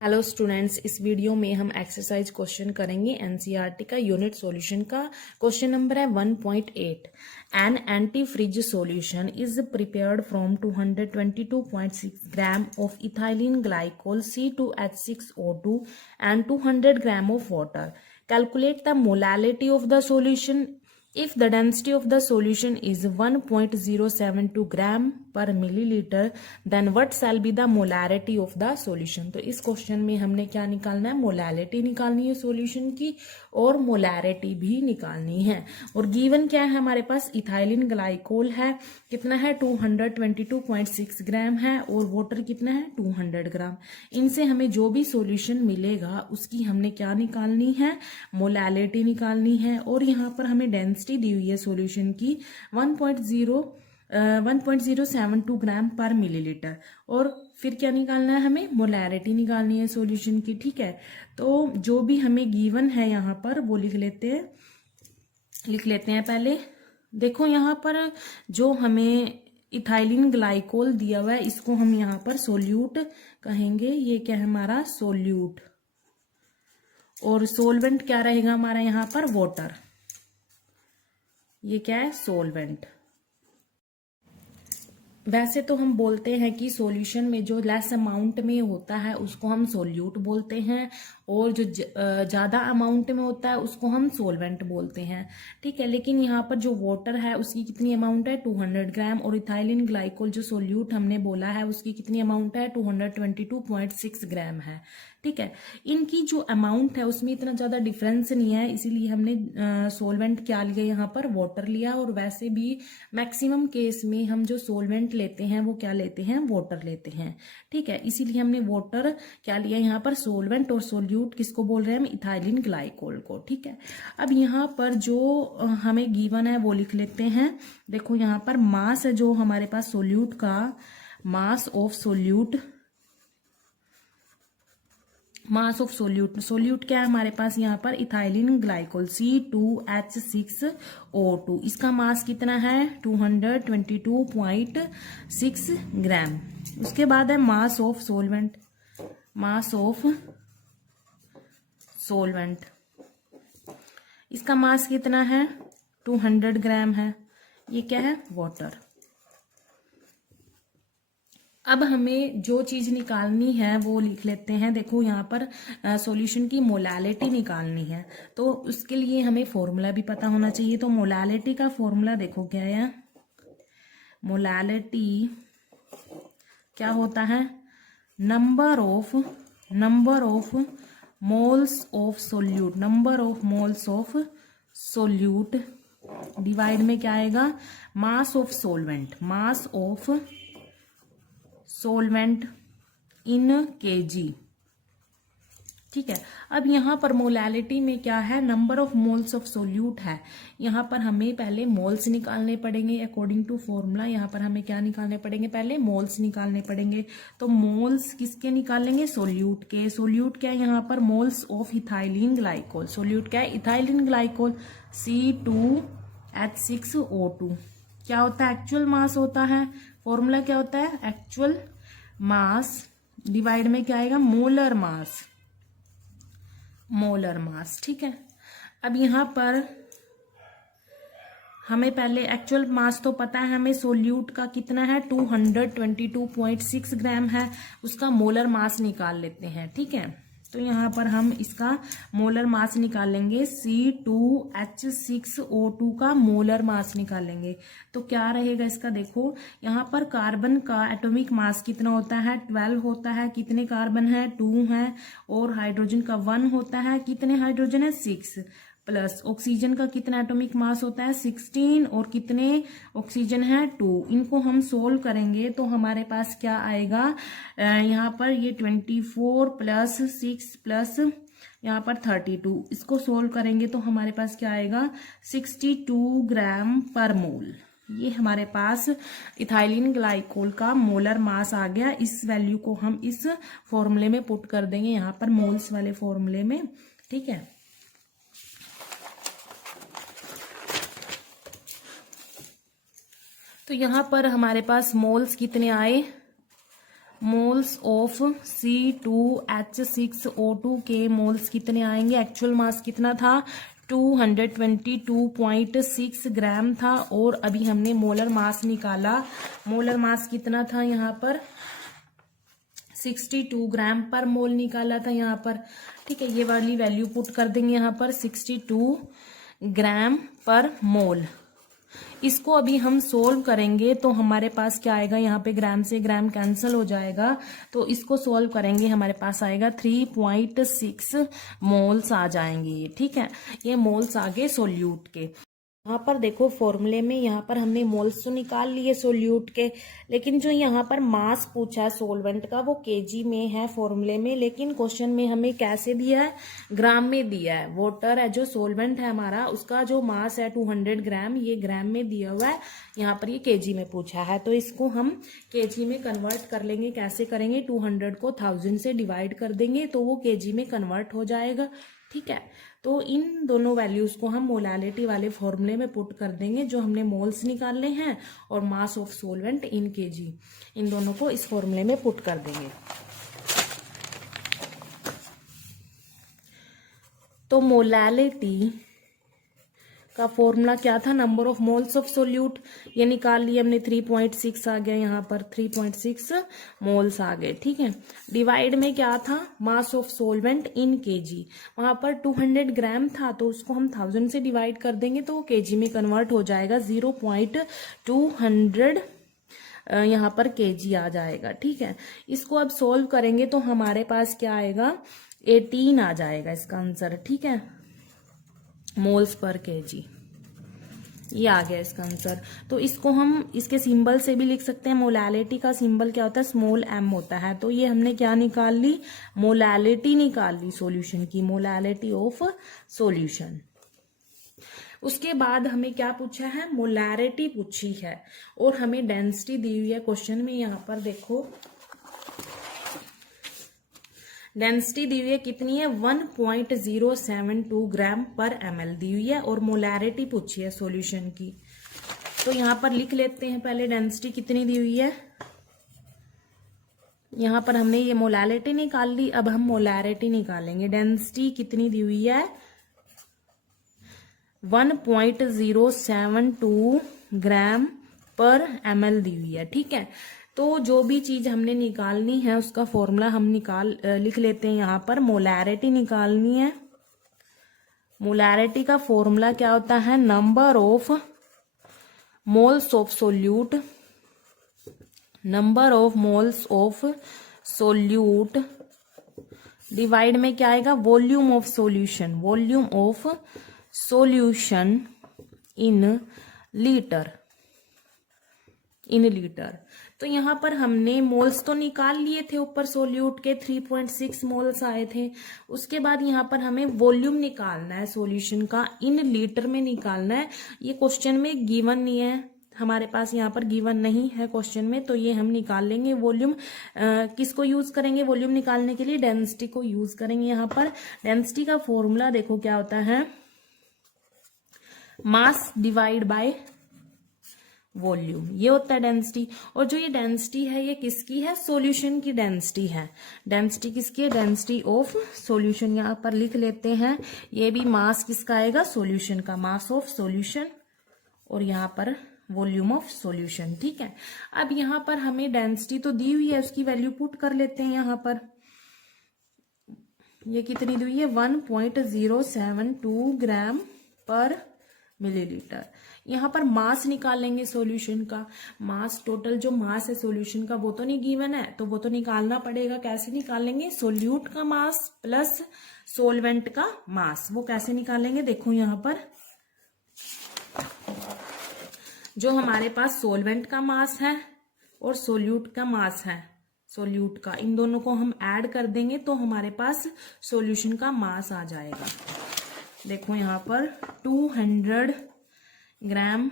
Hello students, इस video में हम एक्सरसाइज क्वेश्चन करेंगे एनसीईआरटी का यूनिट सॉल्यूशन का। क्वेश्चन नंबर है 1.8। An anti fridge solution is prepared from 222.6 gram of ethylene glycol C2H6O2 and 200 gram of water. Calculate the molality of the solution if the density of the solution is 1.072 gram per milliliter then what shall be the molarity of the solution। तो इस question में हमने क्या निकालना है, molality निकालनी है solution की और मोलैरिटी भी निकालनी है। और गिवन क्या है हमारे पास, इथाइलिन ग्लाइकोल है, कितना है 222.6 ग्राम है और वाटर कितना है 200 ग्राम। इनसे हमें जो भी सॉल्यूशन मिलेगा उसकी हमने क्या निकालनी है, मोलैलिटी निकालनी है। और यहाँ पर हमें डेंसिटी दी हुई है सॉल्यूशन की 1.072 ग्राम पर मिलीलीटर। और फिर क्या निकालना है, हमें मोलैरिटी निकालनी है सॉल्यूशन की। ठीक है, तो जो भी हमें गिवन है यहाँ पर वो लिख लेते हैं पहले। देखो यहाँ पर जो हमें इथाइलिन ग्लाइकोल दिया हुआ है इसको हम यहाँ पर सोल्यूट कहेंगे। ये क्या है हमारा सोल्यूट, और सोलवेंट क्या रहेगा हमारा यहाँ पर वाटर। ये क्या है सोलवेंट। वैसे तो हम बोलते हैं कि सॉल्यूशन में जो लेस अमाउंट में होता है उसको हम सोल्यूट बोलते हैं और जो ज्यादा अमाउंट में होता है उसको हम सोलवेंट बोलते हैं। ठीक है, लेकिन यहाँ पर जो वाटर है उसकी कितनी अमाउंट है 200 ग्राम और इथाइलिन ग्लाइकोल जो सोल्यूट हमने बोला है उसकी कितनी अमाउंट है 222.6 ग्राम है। ठीक है, इनकी जो अमाउंट है उसमें इतना ज्यादा डिफरेंस नहीं है, इसीलिए हमने सोलवेंट क्या लिया यहाँ पर वाटर लिया। और वैसे भी मैक्सिमम केस में हम जो सोलवेंट लेते हैं वो क्या लेते हैं, वाटर लेते हैं। ठीक है, इसीलिए हमने वाटर क्या लिया यहाँ पर सोलवेंट, और सोल्यूट किसको बोल रहे हैं हम, इथाइलिन ग्लाइकोल को। ठीक है, अब यहाँ पर जो हमें गिवन है वो लिख लेते हैं। देखो यहाँ पर मास है जो हमारे पास सोल्यूट का, मास ऑफ सोल्यूट क्या है हमारे पास यहाँ पर, इथाइलिन ग्लाइकोल C2H6O2। इसका मास कितना है 222.6 ग्राम। उसके बाद है मास ऑफ सोलवेंट, इसका मास कितना है 200 ग्राम है। ये क्या है वाटर। अब हमें जो चीज निकालनी है वो लिख लेते हैं। देखो यहाँ पर सॉल्यूशन की मोलैलिटी निकालनी है तो उसके लिए हमें फॉर्मूला भी पता होना चाहिए। तो मोलैलिटी का फॉर्मूला देखो क्या है, मोलैलिटी क्या होता है, number of moles of solute divide में क्या आएगा, मास ऑफ सोलवेंट इन केजी। ठीक है, अब यहाँ पर मोलैलिटी में क्या है, number of moles of solute है। यहाँ पर हमें पहले मोल्स निकालने पड़ेंगे अकॉर्डिंग टू फॉर्मूला। यहाँ पर हमें क्या निकालने पड़ेंगे, पहले मोल्स निकालने पड़ेंगे। तो मोल्स किसके निकालेंगे, सोल्यूट के। सोल्यूट क्या है यहाँ पर, moles of ethylene glycol. Solute क्या है, इथाइलिन ग्लाइकोल C2H6O2। क्या होता है, एक्चुअल मास होता है। फॉर्मूला क्या होता है, एक्चुअल मास डिवाइड में क्या आएगा, मोलर मास। ठीक है, अब यहां पर हमें पहले एक्चुअल मास तो पता है हमें, सोल्यूट का कितना है 222.6 ग्राम है, उसका मोलर मास निकाल लेते हैं। ठीक है, तो यहाँ पर हम इसका मोलर मास निकालेंगे, C2H6O2 का मोलर मास निकालेंगे। तो क्या रहेगा इसका, देखो यहाँ पर कार्बन का एटॉमिक मास कितना होता है 12 होता है। कितने कार्बन है 2 है, और हाइड्रोजन का 1 होता है। कितने हाइड्रोजन है 6, प्लस ऑक्सीजन का कितना एटॉमिक मास होता है 16, और कितने ऑक्सीजन है 2। इनको हम सोल्व करेंगे तो हमारे पास क्या आएगा, यहाँ पर ये 24 प्लस 6 प्लस यहाँ पर 32, इसको सोल्व करेंगे तो हमारे पास क्या आएगा 62 ग्राम पर मोल। ये हमारे पास इथाइलिन ग्लाइकोल का मोलर मास आ गया। इस वैल्यू को हम इस फॉर्मूले में पुट कर देंगे, यहाँ पर मोल्स वाले फॉर्मूले में। ठीक है, तो यहाँ पर हमारे पास मोल्स कितने आए मोल्स ऑफ C2H6O2 के मोल्स कितने आएंगे, एक्चुअल मास कितना था 222.6 ग्राम था, और अभी हमने मोलर मास निकाला, मोलर मास कितना था यहाँ पर 62 ग्राम पर मोल निकाला था यहाँ पर। ठीक है, ये वाली वैल्यू पुट कर देंगे यहाँ पर 62 ग्राम पर मोल। इसको अभी हम सोल्व करेंगे तो हमारे पास क्या आएगा, यहाँ पे ग्राम से ग्राम कैंसिल हो जाएगा, तो इसको सोल्व करेंगे हमारे पास आएगा 3.6 मोल्स आ जाएंगे। ठीक है, ये मोल्स आ गए सोल्यूट के। यहाँ पर देखो फॉर्मूले में यहाँ पर हमने मोल्स तो निकाल लिए सोल्यूट के, लेकिन जो यहाँ पर मास पूछा है सोलवेंट का वो केजी में है फॉर्मूले में, लेकिन क्वेश्चन में हमें कैसे दिया है, ग्राम में दिया है। वाटर है जो सोलवेंट है हमारा, उसका जो मास है 200 ग्राम, ये ग्राम में दिया हुआ है, यहाँ पर ये केजी में पूछा है, तो इसको हम केजी में कन्वर्ट कर लेंगे। कैसे करेंगे, 200 को 1000 से डिवाइड कर देंगे तो वो केजी में कन्वर्ट हो जाएगा। ठीक है, तो इन दोनों वैल्यूज को हम मोलालिटी वाले फॉर्मूले में पुट कर देंगे, जो हमने मोल्स निकालने हैं और mass of solvent in KG, इन दोनों को इस फॉर्मूले में पुट कर देंगे। तो मोलालिटी का फॉर्मूला क्या था, number of moles of solute, ये निकाल लिया हमने 3.6 आ गया, यहाँ पर 3.6 मोल्स आ गए। ठीक है, डिवाइड में क्या था, मास ऑफ सोलवेंट इन केजी, वहां पर 200 ग्राम था तो उसको हम 1000 से डिवाइड कर देंगे तो वो केजी में कन्वर्ट हो जाएगा, 0.200 यहाँ पर केजी आ जाएगा। ठीक है, इसको अब सोल्व करेंगे तो हमारे पास क्या आएगा, 18 आ जाएगा इसका आंसर। ठीक है, मोल्स पर केजी, ये आ गया इसका आंसर। तो इसको हम इसके सिंबल से भी लिख सकते हैं, मोलालिटी का सिंबल क्या होता है, स्मॉल m होता है। तो ये हमने क्या निकाल ली, मोलालिटी निकाल ली सॉल्यूशन की, मोलालिटी ऑफ सॉल्यूशन। उसके बाद हमें क्या पूछा है, मोलारिटी पूछी है, और हमें डेंसिटी दी हुई है क्वेश्चन में। यहाँ पर देखो डेंसिटी दी हुई है, कितनी है 1.072 ग्राम पर ml दी हुई है, और मोलारिटी पूछी है सॉल्यूशन की। तो यहाँ पर लिख लेते हैं पहले डेंसिटी कितनी दी हुई है। यहाँ पर हमने ये मोलालिटी निकाल ली, अब हम मोलारिटी निकालेंगे। डेंसिटी कितनी दी हुई है, 1.072 ग्राम पर ml दी हुई है। ठीक है, तो जो भी चीज हमने निकालनी है उसका फॉर्मूला हम लिख लेते हैं। यहाँ पर मोलारिटी निकालनी है, मोलारिटी का फॉर्मूला क्या होता है, number of moles of solute, number of moles of solute divide में क्या आएगा, volume of solution, volume of solution in litre, in litre. तो यहाँ पर हमने मोल्स तो निकाल लिए थे ऊपर सोल्यूट के, 3.6 मोल्स आए थे। उसके बाद यहाँ पर हमें वॉल्यूम निकालना है सॉल्यूशन का, इन लीटर में निकालना है। ये क्वेश्चन में गिवन नहीं है हमारे पास, यहाँ पर गिवन नहीं है क्वेश्चन में, तो ये हम निकाल लेंगे। वॉल्यूम किसको यूज करेंगे वॉल्यूम निकालने के लिए, डेंसिटी को यूज करेंगे। यहाँ पर डेंसिटी का फॉर्मूला देखो क्या होता है, मास डिवाइड बाय वॉल्यूम, ये होता है डेंसिटी। और जो ये डेंसिटी है ये किसकी है, सॉल्यूशन की डेंसिटी है। डेंसिटी किसकी है, डेंसिटी ऑफ सॉल्यूशन, यहाँ पर लिख लेते हैं। ये भी मास किसका आएगा, सॉल्यूशन का, मास ऑफ सॉल्यूशन, और यहाँ पर वॉल्यूम ऑफ सॉल्यूशन। ठीक है, अब यहाँ पर हमें डेंसिटी तो दी हुई है, उसकी वैल्यू पुट कर लेते हैं। यहाँ पर ये कितनी दी हुई है, 1.072 ग्राम पर मिलीलीटर। यहाँ पर मास निकालेंगे सॉल्यूशन का, मास, टोटल जो मास है सॉल्यूशन का वो तो नहीं गिवन है, तो वो तो निकालना पड़ेगा। कैसे निकालेंगे, सोल्यूट का मास प्लस सोलवेंट का मास, वो कैसे निकालेंगे, देखो यहाँ पर जो हमारे पास सोलवेंट का मास है और सोल्यूट का मास है, सोल्यूट का, इन दोनों को हम ऐड कर देंगे तो हमारे पास सॉल्यूशन का मास आ जाएगा। देखो यहाँ पर 200 ग्राम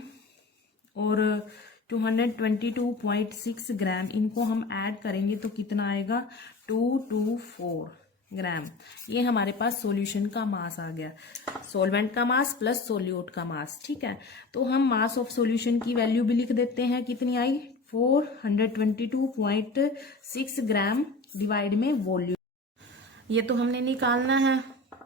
और 222.6 ग्राम, इनको हम ऐड करेंगे तो कितना आएगा, 224 ग्राम। ये हमारे पास सॉल्यूशन का मास आ गया, सॉल्वेंट का मास प्लस सोल्यूट का मास। ठीक है, तो हम मास ऑफ सॉल्यूशन की वैल्यू भी लिख देते हैं, कितनी आई, 422.6 ग्राम डिवाइड में वॉल्यूम, ये तो हमने निकालना है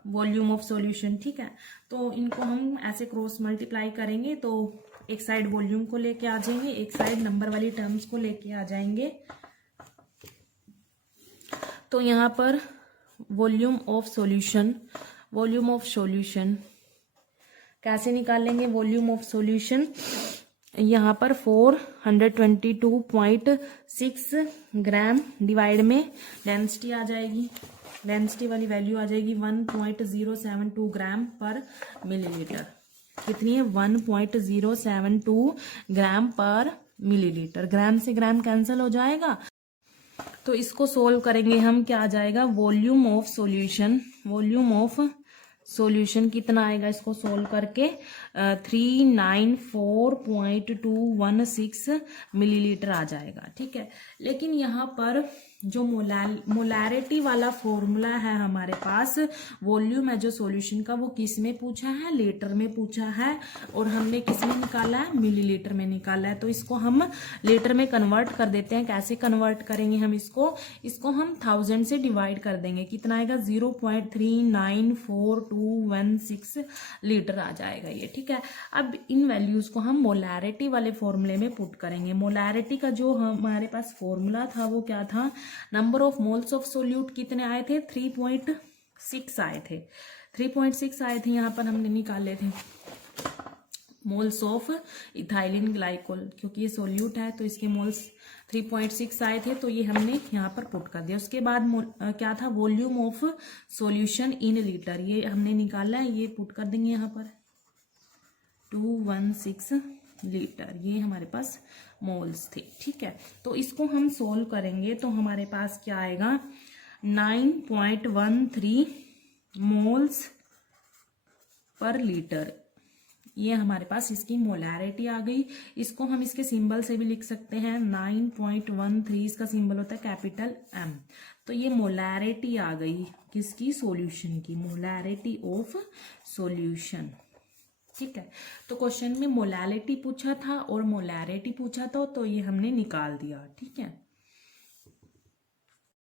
वॉल्यूम ऑफ सॉल्यूशन, ठीक है। तो इनको हम ऐसे क्रॉस मल्टीप्लाई करेंगे तो एक साइड वॉल्यूम को लेके आ जाएंगे, एक साइड नंबर वाली टर्म्स को लेके आ जाएंगे। तो यहाँ पर वॉल्यूम ऑफ सॉल्यूशन कैसे निकालेंगे? वॉल्यूम ऑफ सॉल्यूशन यहाँ पर 422.6 ग्राम डिवाइड में डेंसिटी आ जाएगी, डेंसिटी वाली वैल्यू आ जाएगी 1.072 ग्राम पर मिलीलीटर। कितनी है? 1.072 ग्राम पर मिलीलीटर। ग्राम से ग्राम कैंसिल हो जाएगा, तो इसको सोल्व करेंगे हम, क्या आ जाएगा? वॉल्यूम ऑफ सॉल्यूशन कितना आएगा? इसको सोल्व करके 394.216 मिलीलीटर आ जाएगा, ठीक है। लेकिन यहाँ पर जो मोलैरिटी वाला फॉर्मूला है हमारे पास, वॉल्यूम है जो सॉल्यूशन का, वो किस में पूछा है? लीटर में पूछा है, और हमने किस में निकाला है? मिलीलीटर में निकाला है। तो इसको हम लीटर में कन्वर्ट कर देते हैं। कैसे कन्वर्ट करेंगे हम इसको हम 1000 से डिवाइड कर देंगे। कितना आएगा? 0.394216 लीटर आ जाएगा ये, ठीक है। अब इन वैल्यूज को हम मोलैरिटी वाले फॉर्मूले में पुट करेंगे। मोलैरिटी का जो हमारे पास फॉर्मूला था वो क्या था? Number of moles of solute कितने आए थे? 3.6 आए थे। 3.6 आए थे, यहाँ पर हमने निकाले थे मोल्स ऑफ इथाइलिन ग्लाइकोल, क्योंकि ये सोल्यूट है तो इसके मोल्स 3.6 आए थे, तो ये हमने यहाँ पर पुट कर दिया। उसके बाद क्या था? Volume of solution in litre, ये हमने निकाला है, ये पुट कर देंगे यहाँ पर 216 लीटर, ये हमारे पास मोल्स थे, ठीक है। तो इसको हम सोल्व करेंगे तो हमारे पास क्या आएगा? 9.13 मोल्स पर लीटर, ये हमारे पास इसकी मोलैरिटी आ गई। इसको हम इसके सिंबल से भी लिख सकते हैं, 9.13 इसका सिंबल होता है कैपिटल M। तो ये मोलैरिटी आ गई किसकी? सॉल्यूशन की, मोलैरिटी ऑफ सॉल्यूशन, ठीक है। तो क्वेश्चन में मोलैरिटी पूछा था और मोलैरिटी पूछा था, तो ये हमने निकाल दिया, ठीक है।